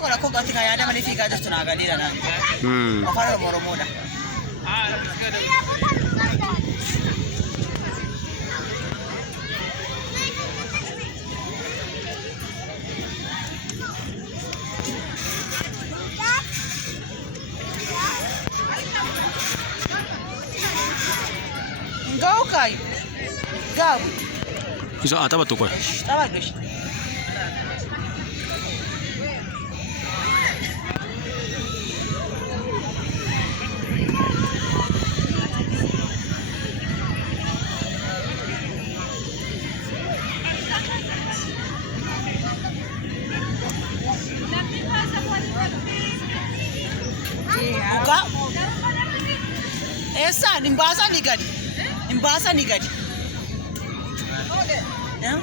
kola ko gati kaya ada mali figa just tunaga nila na. Mafaro moromoda. Go kai. Go. Iso ata ba to ko? Tama guys. Buka. Esa nimbasa ni gadi. Nimbasa ni gadi. Ya?